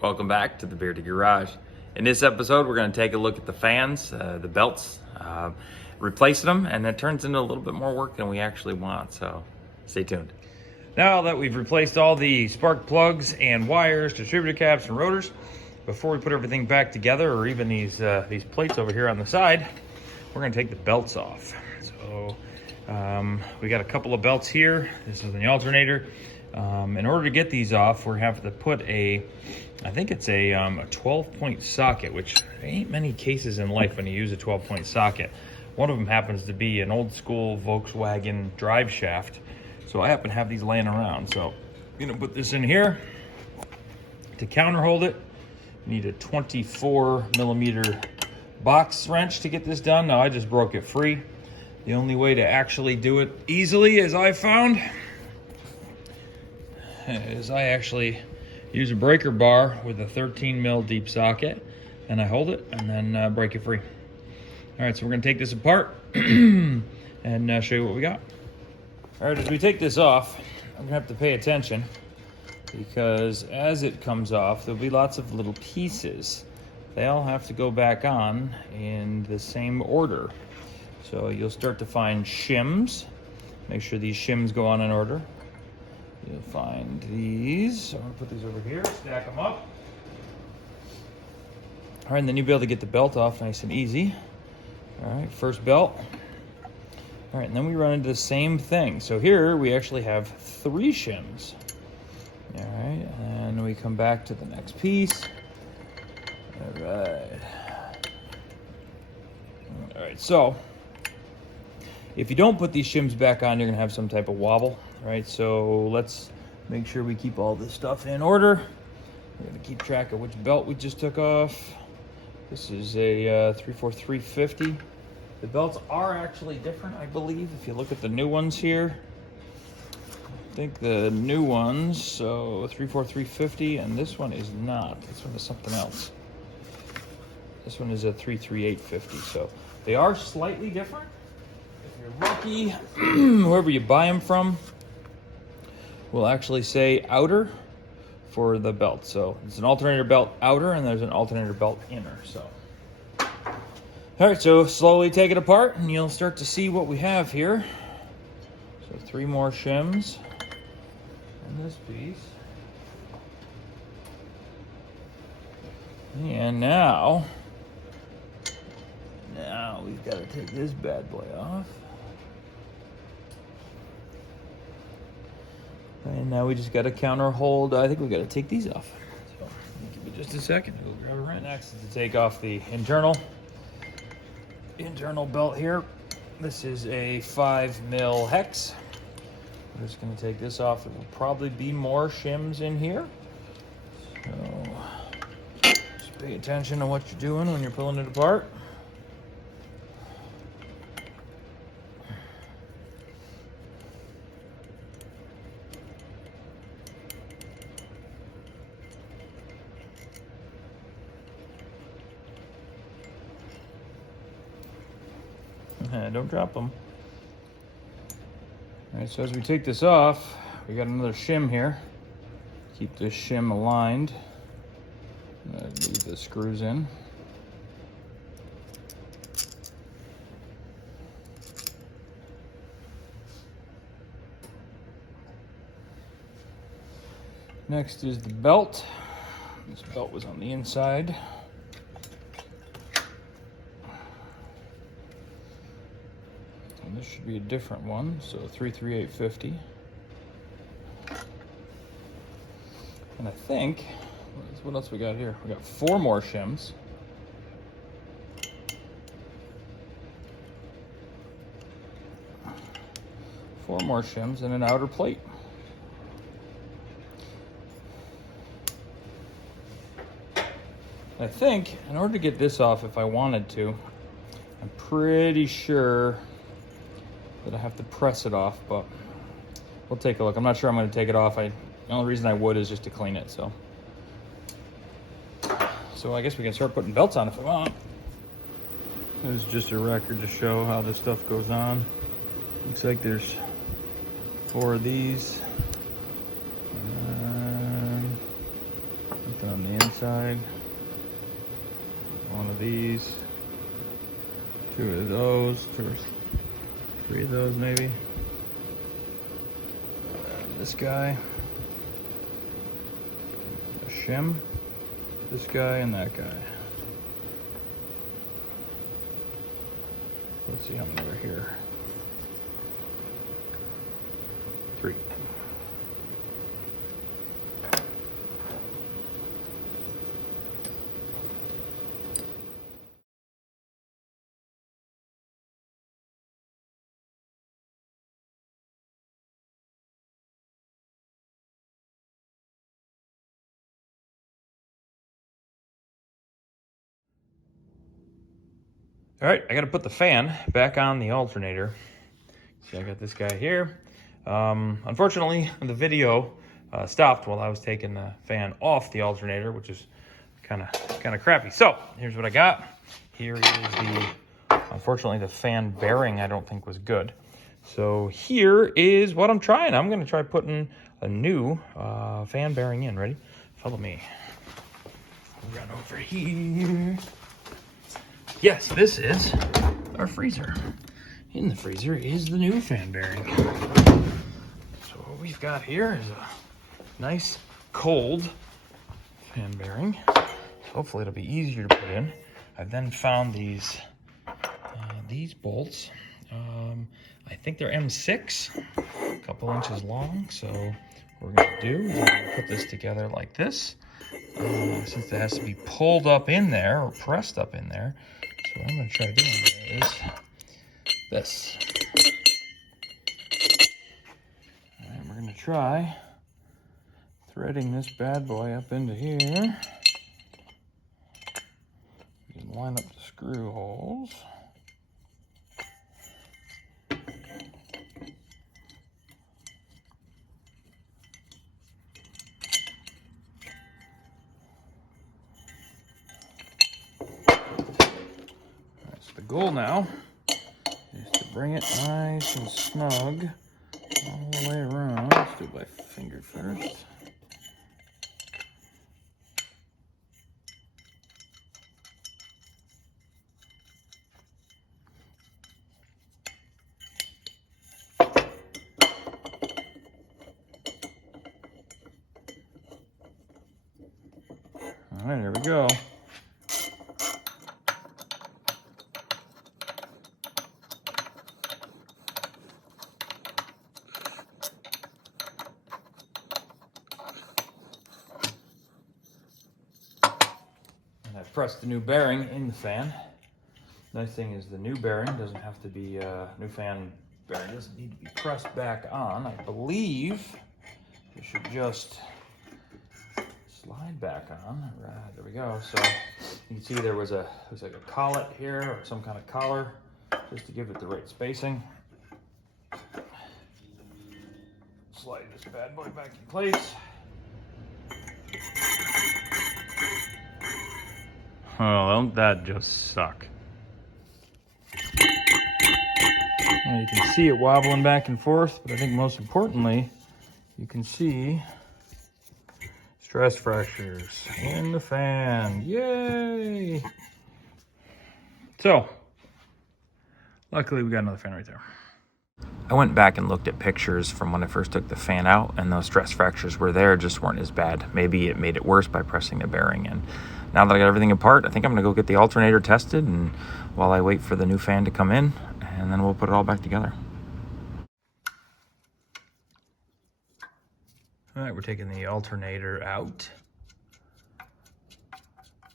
Welcome back to the Bearded Garage. In this episode, we're going to take a look at the fans, the belts, replacing them, and it turns into a little bit more work than we actually want, so stay tuned. Now that we've replaced all the spark plugs and wires, distributor caps, and rotors, before we put everything back together, or even these plates over here on the side, we're going to take the belts off. So we got a couple of belts here. This is the alternator. In order to get these off, we're going to have to put I think it's a 12-point socket, which ain't many cases in life when you use a 12-point socket. One of them happens to be an old school Volkswagen drive shaft. So I happen to have these laying around. So I'm going to put this in here. To counter hold it, you need a 24mm box wrench to get this done. Now I just broke it free. The only way to actually do it easily, as I found, is I actually use a breaker bar with a 13mm deep socket, and I hold it and then break it free. All right, so we're gonna take this apart and show you what we got. All right, as we take this off, I'm gonna have to pay attention because as it comes off, there'll be lots of little pieces. They all have to go back on in the same order. So you'll start to find shims. Make sure these shims go on in order. You'll find these. So I'm gonna put these over here, stack them up. All right, and then you'll be able to get the belt off nice and easy. All right, first belt. All right, and then we run into the same thing. So here we actually have 3 shims. All right, and we come back to the next piece. All right. All right, so if you don't put these shims back on, you're gonna have some type of wobble. All right, so let's make sure we keep all this stuff in order. We're gonna keep track of which belt we just took off. This is a 34350. The belts are actually different, I believe. If you look at the new ones here, I think the new ones, so 34350, and this one is not. This one is something else. This one is a 33850, so they are slightly different. If you're lucky, whoever you buy them from will actually say outer for the belt. So it's an alternator belt outer and there's an alternator belt inner. So all right, so slowly take it apart and you'll start to see what we have here. So 3 more shims in this piece. And now we've got to take this bad boy off. And now we just got to counter hold. I think we got to take these off. So give me just a second. We'll grab a wrench. Next is to take off the internal belt here. This is a 5mm hex. We're just going to take this off. There will probably be more shims in here. So just pay attention to what you're doing when you're pulling it apart. Don't drop them. All right, so as we take this off, we got another shim here. Keep this shim aligned. Leave the screws in. Next is the belt. This belt was on the inside. And this should be a different one, so 33850. And I think, what else we got here? We got 4 more shims. Four more shims and an outer plate. I think in order to get this off, if I wanted to, I'm pretty sure that I have to press it off, but we'll take a look. I'm not sure I'm going to take it off. The only reason I would is just to clean it. So I guess we can start putting belts on if we want. This is just a record to show how this stuff goes on. Looks like there's 4 of these. on the inside. One of these. Two of those. Three of those maybe. This guy. A shim. This guy and that guy. Let's see how many are here. 3. All right, I got to put the fan back on the alternator. So I got this guy here. Unfortunately, the video stopped while I was taking the fan off the alternator, which is kind of crappy. So here's what I got. Here is unfortunately, the fan bearing I don't think was good. So here is what I'm trying. I'm going to try putting a new fan bearing in. Ready? Follow me. Run over here. Yes, this is our freezer. In the freezer is the new fan bearing. So what we've got here is a nice cold fan bearing. Hopefully it'll be easier to put in. I've then found these bolts. I think they're M6, a couple inches long. So what we're gonna do is we're gonna put this together like this. Since it has to be pulled up in there or pressed up in there. So what I'm going to try doing is this. All right, we're going to try threading this bad boy up into here. You can line up the screw holes. The goal now is to bring it nice and snug all the way around. Let's do it by finger first. All right, here we go. I've pressed the new bearing in the fan. Nice thing is the new bearing doesn't have to be, new fan bearing doesn't need to be pressed back on. I believe it should just slide back on. Right, there we go. So you can see there was like a collet here or some kind of collar just to give it the right spacing. Slide this bad boy back in place. Oh, don't that just suck? Well, you can see it wobbling back and forth, but I think most importantly, you can see stress fractures in the fan. Yay! So, luckily we got another fan right there. I went back and looked at pictures from when I first took the fan out, and those stress fractures were there, just weren't as bad. Maybe it made it worse by pressing the bearing in. Now that I got everything apart, I think I'm gonna go get the alternator tested, and while I wait for the new fan to come in, and then we'll put it all back together. All right, we're taking the alternator out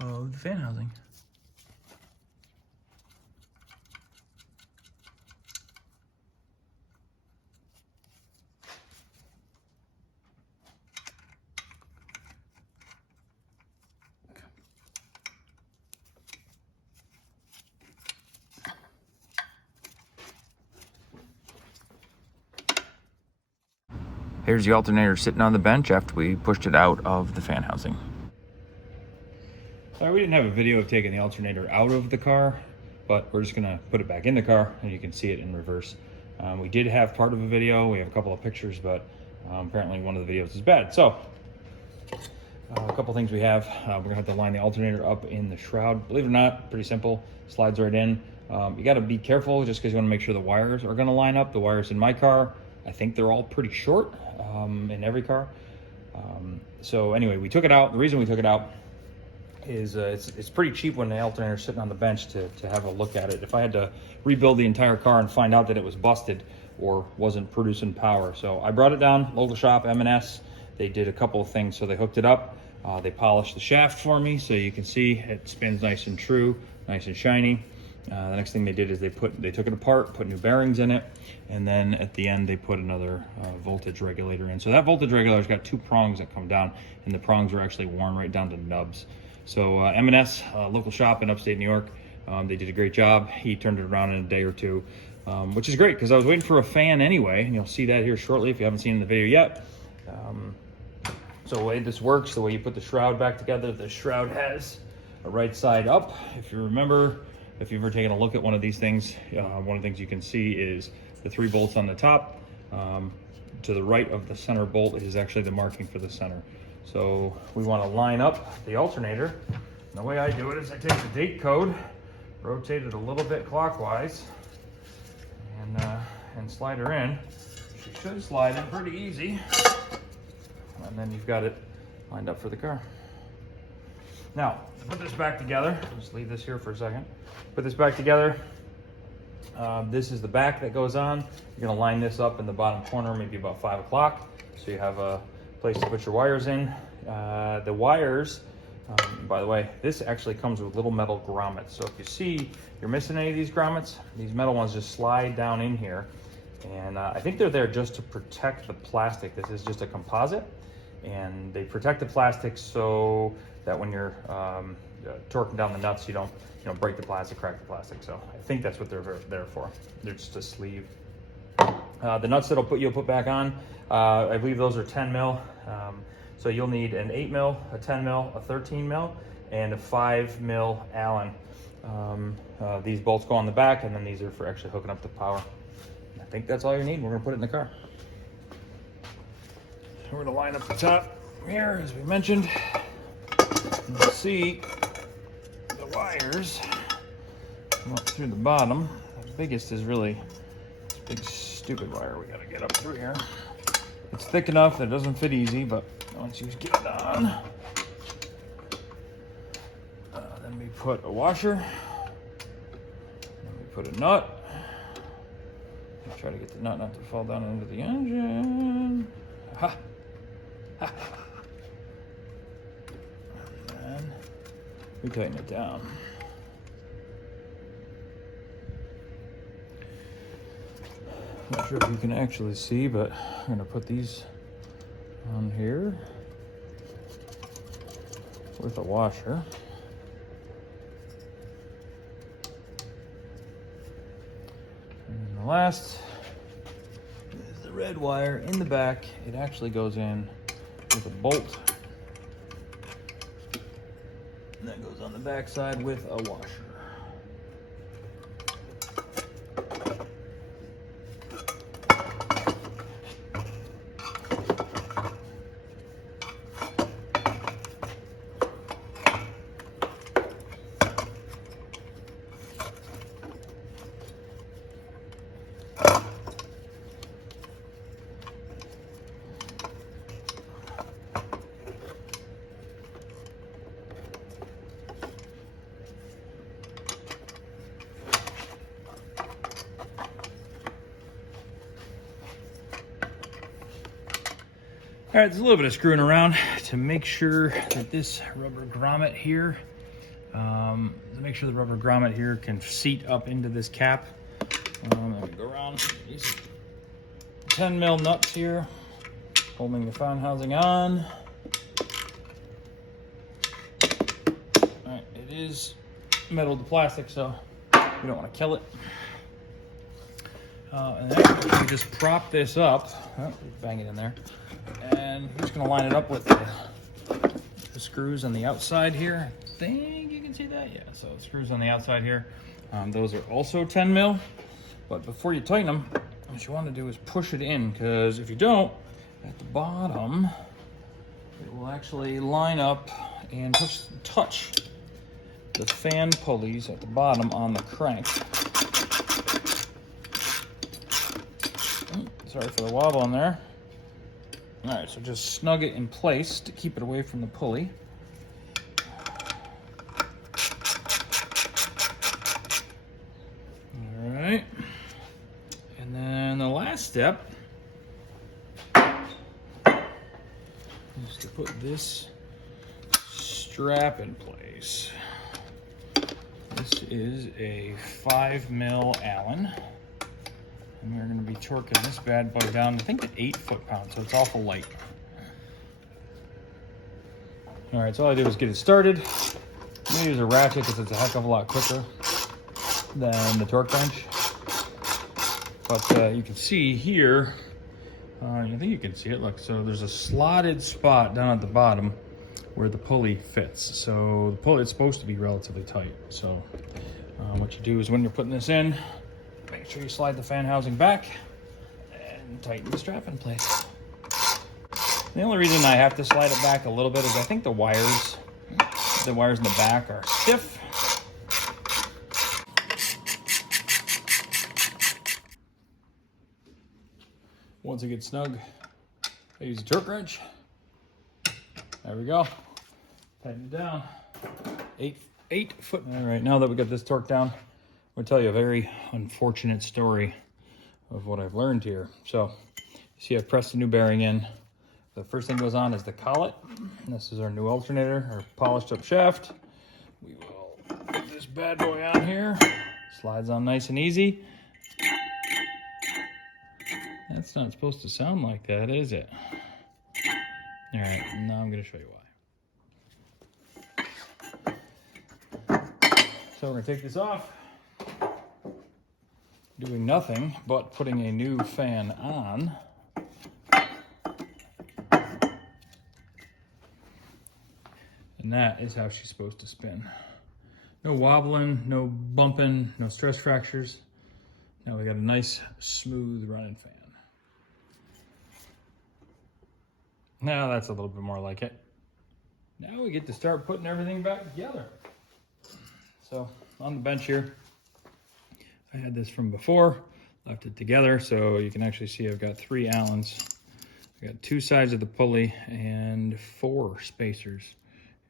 of the fan housing. Here's the alternator sitting on the bench after we pushed it out of the fan housing. Sorry, we didn't have a video of taking the alternator out of the car, but we're just gonna put it back in the car and you can see it in reverse. We did have part of a video, we have a couple of pictures, but apparently one of the videos is bad. So A couple things we have. We're gonna have to line the alternator up in the shroud. Believe it or not, pretty simple. Slides right in. You got to be careful just because you want to make sure the wires are going to line up. The wires in my car, I think they're all pretty short in every car. So anyway, we took it out. The reason we took it out is it's pretty cheap when the alternator's sitting on the bench to have a look at it. If I had to rebuild the entire car and find out that it was busted or wasn't producing power. So I brought it down, local shop, M&S. They did a couple of things. So they hooked it up. They polished the shaft for me, so you can see it spins nice and true, nice and shiny. The next thing they did is they took it apart, put new bearings in it, and then at the end they put another voltage regulator in. So that voltage regulator's got two prongs that come down, and the prongs are actually worn right down to nubs. So M&S, local shop in upstate New York, they did a great job. He turned it around in a day or two, which is great because I was waiting for a fan anyway, and you'll see that here shortly if you haven't seen the video yet. So the way this works, the way you put the shroud back together, the shroud has a right side up. If you remember, if you've ever taken a look at one of these things, one of the things you can see is the 3 bolts on the top. To the right of the center bolt is actually the marking for the center. So we want to line up the alternator. And the way I do it is I take the date code, rotate it a little bit clockwise, and slide her in. She should slide in pretty easy. And then you've got it lined up for the car. Now, to put this back together, just leave this here for a second. Put this back together. This is the back that goes on. You're gonna line this up in the bottom corner, maybe about 5 o'clock. So you have a place to put your wires in. The wires, by the way, this actually comes with little metal grommets. So if you see you're missing any of these grommets, these metal ones just slide down in here. And I think they're there just to protect the plastic. This is just a composite. And they protect the plastic so that when you're torquing down the nuts, you don't break the plastic, crack the plastic. So I think that's what they're there for. They're just a sleeve. The nuts that you'll put back on, I believe those are 10 mil. So you'll need an 8 mil, a 10 mil, a 13 mil, and a 5 mil Allen. These bolts go on the back, and then these are for actually hooking up the power. I think that's all you need. We're gonna put it in the car. We're gonna line up the top here, as we mentioned. You'll see the wires come up through the bottom. The biggest is really this big stupid wire we gotta get up through here. It's thick enough that it doesn't fit easy, but once you get it on, then we put a washer, then we put a nut. Try to get the nut not to fall down into the engine. Ha! Ha! And then we tighten it down. Not sure if you can actually see, but I'm going to put these on here with a washer. And the last is the red wire in the back. It actually goes in with a bolt. And that goes on the back side with a washer. All right, there's a little bit of screwing around to make sure that this rubber grommet here, can seat up into this cap. Let me go around these 10 mil nuts here, holding the fan housing on. All right, it is metal to plastic, so we don't want to kill it. And then we just prop this up, bang it in there, and we're just going to line it up with the screws on the outside here. I think you can see that, yeah. So screws on the outside here, those are also 10 mil. But before you tighten them, what you want to do is push it in, because if you don't, at the bottom, it will actually line up and touch the fan pulleys at the bottom on the crank. Sorry for the wobble in there. All right, so just snug it in place to keep it away from the pulley. All right, and then the last step is to put this strap in place. This is a 5mm Allen. And we're going to be torquing this bad boy down, I think, to 8 foot-pounds, so it's awful light. All right, so all I did was get it started. I'm going to use a ratchet because it's a heck of a lot quicker than the torque wrench. But you can see here, I think you can see it, look, so there's a slotted spot down at the bottom where the pulley fits. So the pulley is supposed to be relatively tight. So what you do is when you're putting this in, make sure you slide the fan housing back and tighten the strap in place. The only reason I have to slide it back a little bit is I think the wires in the back are stiff. Once it gets snug, I use a torque wrench. There we go. Tighten it down. 8 foot. All right, now that we got this torque down, I'm gonna tell you a very unfortunate story of what I've learned here. So, you see I've pressed a new bearing in. The first thing goes on is the collet. And this is our new alternator, our polished up shaft. We will put this bad boy on here. Slides on nice and easy. That's not supposed to sound like that, is it? All right, now I'm gonna show you why. So we're gonna take this off. Doing nothing but putting a new fan on. And that is how she's supposed to spin. No wobbling, no bumping, no stress fractures. Now we got a nice, smooth running fan. Now that's a little bit more like it. Now we get to start putting everything back together. So on the bench here, I had this from before, left it together, so you can actually see I've got 3 Allens. I got 2 sides of the pulley and 4 spacers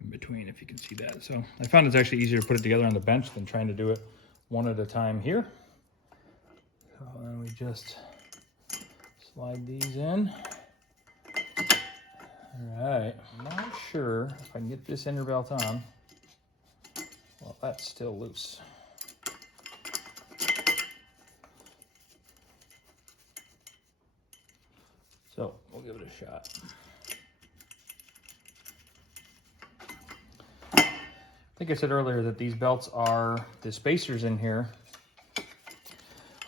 in between, if you can see that. So I found it's actually easier to put it together on the bench than trying to do it one at a time here. So then we just slide these in. All right, I'm not sure if I can get this inner belt on. Well, that's still loose. So we'll give it a shot. I think I said earlier that these belts are, the spacers in here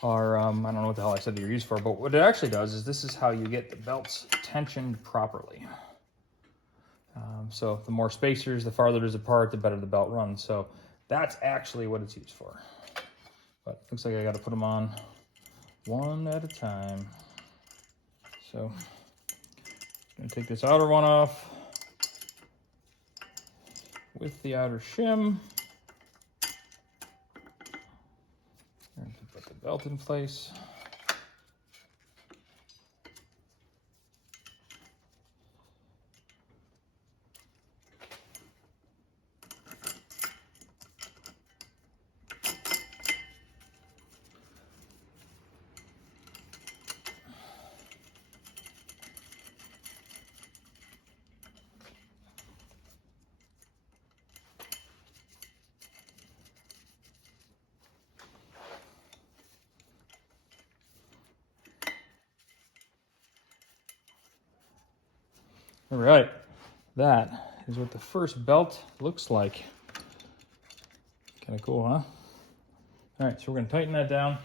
are, I don't know what the hell I said they're used for, but what it actually does is this is how you get the belts tensioned properly. So the more spacers, the farther it is apart, the better the belt runs. So that's actually what it's used for. But looks like I got to put them on one at a time. So I'm going to take this outer one off with the outer shim. And put the belt in place. All right, that is what the first belt looks like. Kind of cool, huh? All right, so we're gonna tighten that down.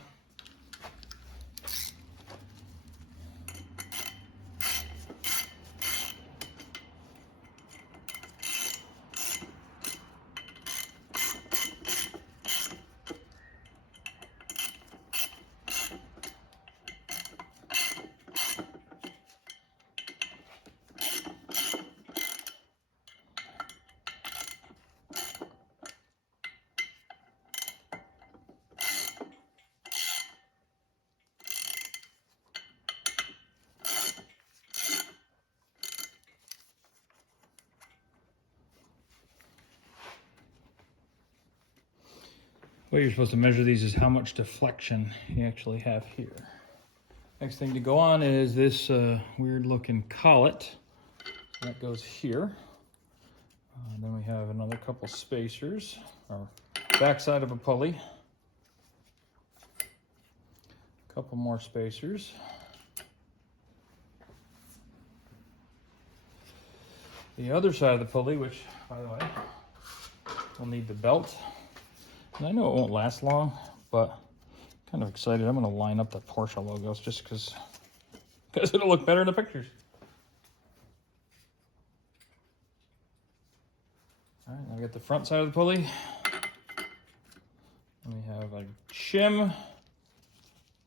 way you're supposed to measure these is how much deflection you actually have here. Next thing to go on is this weird looking collet. That goes here. Then we have another couple spacers, or backside of a pulley. A couple more spacers. The other side of the pulley, which, by the way, will need the belt. And I know it won't last long, but I'm kind of excited. I'm going to line up the Porsche logos just because it'll look better in the pictures. All right, now we got the front side of the pulley. And we have a shim.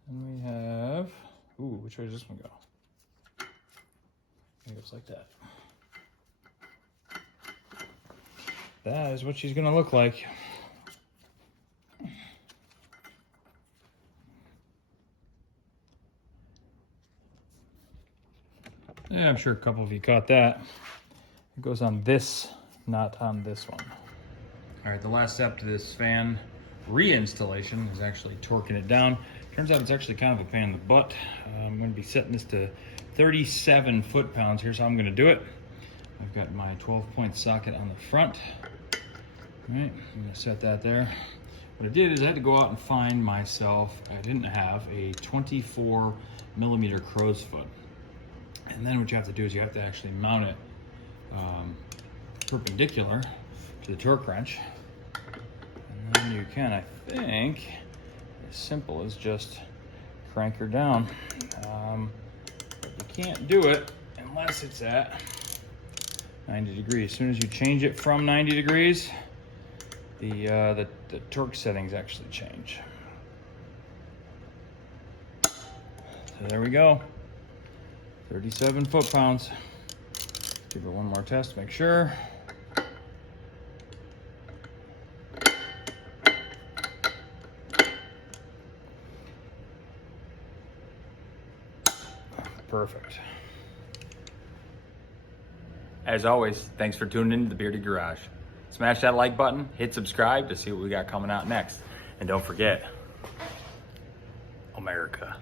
And we have, ooh, which way does this one go? It goes like that. That is what she's gonna look like. Yeah, I'm sure a couple of you caught that. It goes on this, not on this one. All right, the last step to this fan reinstallation is actually torquing it down. Turns out it's actually kind of a pain in the butt. I'm gonna be setting this to 37 foot-pounds. Here's how I'm gonna do it. I've got my 12-point socket on the front. All right, I'm gonna set that there. What I did is I had to go out and find myself, I didn't have a 24 millimeter crow's foot. And then what you have to do is you have to actually mount it perpendicular to the torque wrench. And then you can, I think, as simple as just crank her down. But you can't do it unless it's at 90 degrees. As soon as you change it from 90 degrees, the torque settings actually change. So there we go, 37 foot-pounds. Give it one more test to make sure. Perfect. As always, thanks for tuning in to the Bearded Garage. Smash that like button, hit subscribe to see what we got coming out next. And don't forget, America.